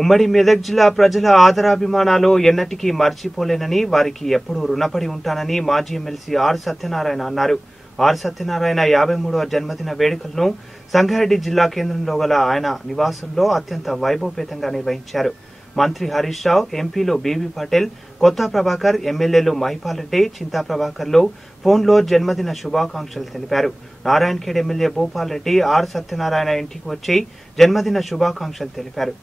ఉమ్మడి మెదక్ జిల్లా ప్రజల ఆదరాభిమానాలు ఎన్నటికీ మర్చిపోలేనని వారికి ఎప్పుడూ రుణపడి ఉంటానని మాజీ ఎమ్మెల్సీ ఆర్ సత్యనారాయణ అన్నారు. ఆర్ సత్యనారాయణ 53వ జన్మదిన వేడుకలను సంగారెడ్డి జిల్లా కేంద్రంలో గల ఆయన నివాసంలో అత్యంత వైభవపేతంగా నిర్వహించారు. మంత్రి హరీష్ రావు, ఎంపీలు బీబీ పటేల్, కొత్త ప్రభాకర్, ఎమ్మెల్యేలు మహిపాల్ రెడ్డి, చింతా ప్రభాకర్లు ఫోన్లో జన్మదిన శుభాకాంక్షలు తెలిపారు. నారాయణఖేడ్ ఎమ్మెల్యే భూపాల్ రెడ్డి ఆర్ సత్యనారాయణ ఇంటికి వచ్చి జన్మదిన శుభాకాంక్షలు తెలిపారు.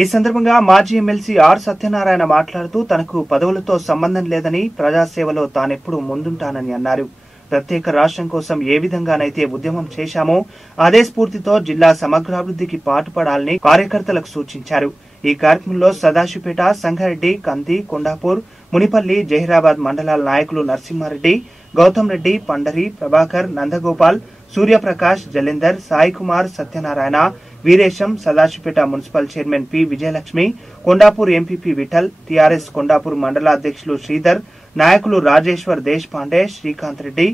ఈ సందర్భంగా మాజీ ఎమ్మెల్సీ ఆర్ సత్యనారాయణ మాట్లాడుతూ తనకు పదవులతో సంబంధం లేదని, ప్రజాసేవలో తానెప్పుడు ముందుంటానని అన్నారు. ప్రత్యేక రాష్ట్రం కోసం ఏ విధంగానైతే ఉద్యమం చేశామో అదే స్ఫూర్తితో జిల్లా సమగ్రాభివృద్ధికి పాటుపడాలని కార్యకర్తలకు సూచించారు. ఈ కార్యక్రమంలో సదాశివపేట, సంగారెడ్డి, కంది, కొండాపూర్, మునిపల్లి, జహీరాబాద్ మండలాల నాయకులు Narasimhareddy, Gautam Reddy, Pandari, Prabhakar, Nandagopal, Suryaprakash, Jalender, Sai Kumar, Satyanarayana, Veeresham, Sadashivpet municipal chairman P Vijayalakshmi, Kondapur MPP Vithal, TRS Kondapur మండల అధ్యక్షులు శ్రీధర్, నాయకులు Rajeshwar Deshpande, Srikanth Reddy,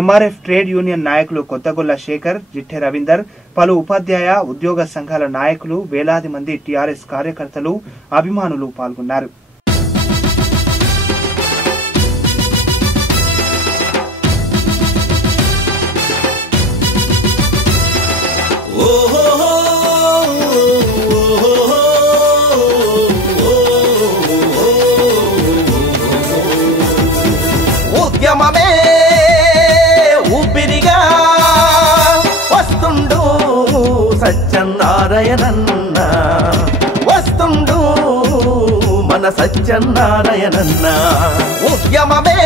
MRF trade union నాయకులు కొత్తగొల్ల శేఖర్, జిట్టె రవీందర్, పలు ఉపాధ్యాయ, ఉద్యోగ సంఘాల నాయకులు, వేలాది మంది టీఆర్ఎస్ కార్యకర్తలు, అభిమానులు పాల్గొన్నారు. ఉద్యమమే ఊపిరిగా వస్తుండు సత్యనారాయణన్న, వస్తుండు మన సత్యనారాయణన్న. ఉద్యమమే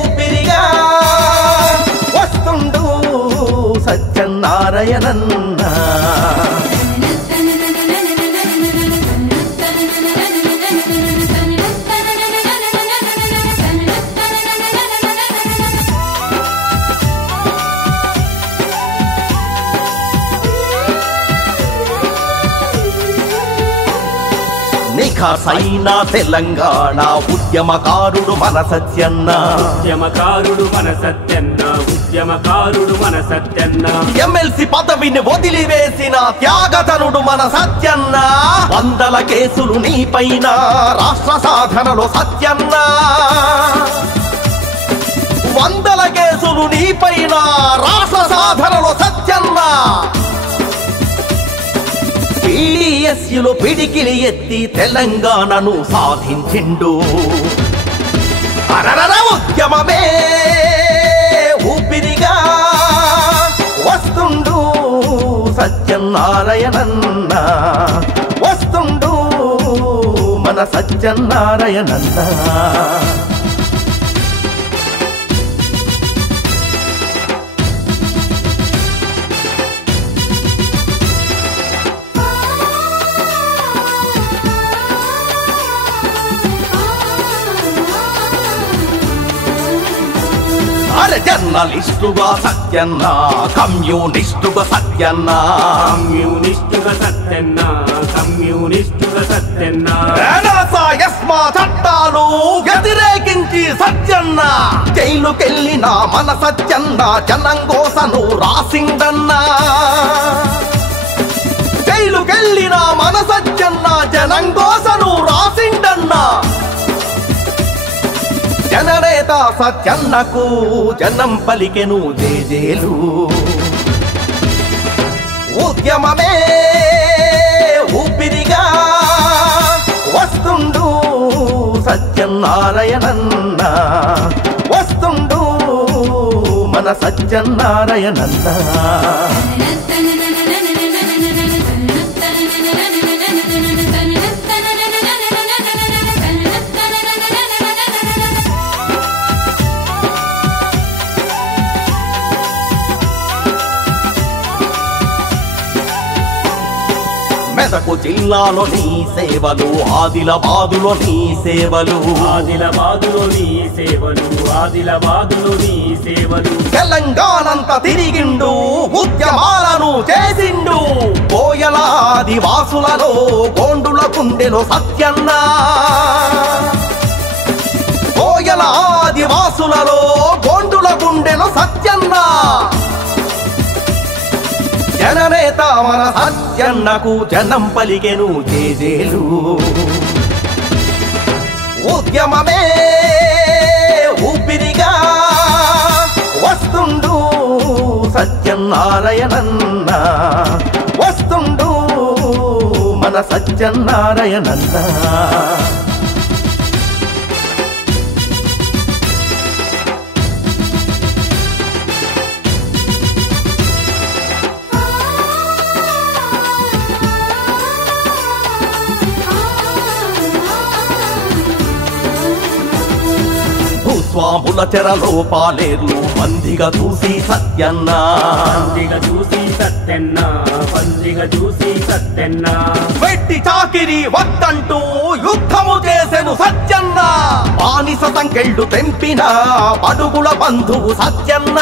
ఊపిరిగా వస్తుండు సత్యనారాయణన్న. నిఖాసైన తెలంగాణ ఉద్యమకారుడు మన సత్యన్న, ఉద్యమకారుడు మన సత్యన్న, ఉద్యమకారుడు మన సత్యన్న. ఎమ్మెల్సీ పదవిని వదిలివేసిన త్యాగతనుడు మన సత్యన్న. 100 కేసులు నీపైన రాష్ట్ర సాధనలో సత్యన్న, 100 కేసులు నీపైన రాష్ట్ర సాధనలో సత్యన్న. పీడీఎస్యులు పిడికిలి ఎత్తి తెలంగాణను సాధించిండు. ఉద్యమమే ఊపిరిగా వస్తుండు సత్యనారాయణన్న, వస్తుండు మన సత్యనారాయణన్న. జర్నలిస్టుగా సత్యన్న, కమ్యూనిస్టుగా సత్యన్న, కమ్యూనిస్టుగా సత్యన్న, కమ్యూనిస్టుగా సత్యన్న. ఎస్మా చట్టాలు వ్యతిరేకించి సత్యన్న, జైలుకెళ్ళిన మన సత్యన్న జనంగోసను రాసిండన్న. జైలుకెళ్ళిన మన సత్యన్న జనంగోసను రాసిండన్న. జననేత సత్యన్నకు జనం పలికెను జేజేలు. ఉద్యమమే ఊపిరిగా వస్తుండు సత్యనారాయణన్న, వస్తుండు మన సత్యనారాయణన్న. మెదకు జిల్లాలో నీ సేవలు, ఆదిలాబాదులో నీ సేవలు, ఆదిలాబాదులో నీ సేవలు, ఆదిలాబాదులో నీ సేవలు. తెలంగాణంతా తిరిగిండు, ఉద్యమాలను చేసిండు. కోయల గోండుల గుండెలో సత్యన్న, కోయల బోయల ఆదివాసులలో గోండుల గుండెలో సత్యన్న జననేత మన సత్యన్నకు జనం పలికెను జేజేలు ఉద్యమమే ఊపిరిగా వస్తుండు సత్యనారాయణన్న వస్తుండు మన సత్యనారాయణన్న స్వాముల చెరలో పాలేరు మందిగా చూసి సత్యన్న పందిగా చూసి సత్యన్న పందిగా చూసి సత్యన్న వెట్టి చాకిరి వద్దంటూ యుద్ధము చేసెను సత్యన్న బానిస సంకెళ్ళు తెంపిన అడుగుల బంధువు సత్యన్న